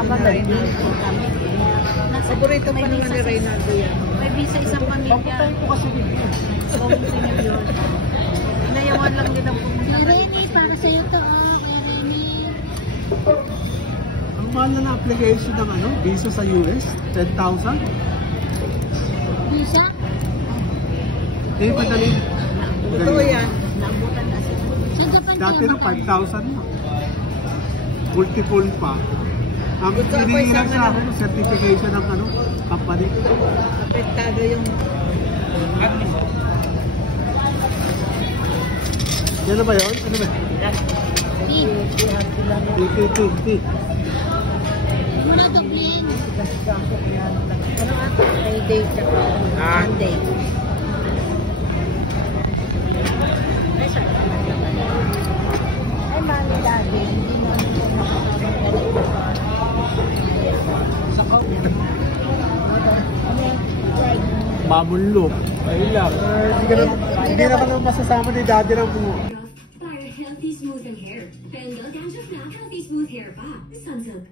Haba na rin. kami. Paborito pa naman ni Reynaldo yan. May visa isang pamilya. Papatay ko kasi dito. Gawin sa inyo yun. Inayawan lang din ang pumunta. Rene, para sa'yo to, oh. Rene. Ang mahal na application ng ano, visa sa US, 10,000. Visa? Eh, madali. Totoo yan. Nabutan kasi. Sa Japan Dati kayo na 5,000 na. Multiple pa. Ang Gusto ako hinihilang isang sa ano. akin, certification ng ano, company. Apektado yung... Yan na ba yun? Ano ba? T. Muna doblin. Ano ata? Friday tsaka Monday. Ay, mali dati. Hindi na ito Mamunlo. Ayun lang. Hindi naman masasama ni daddy ng buo. Para healthy smooth ang hair. Bengal Dandruff na healthy smooth hair pa. Sunsilk.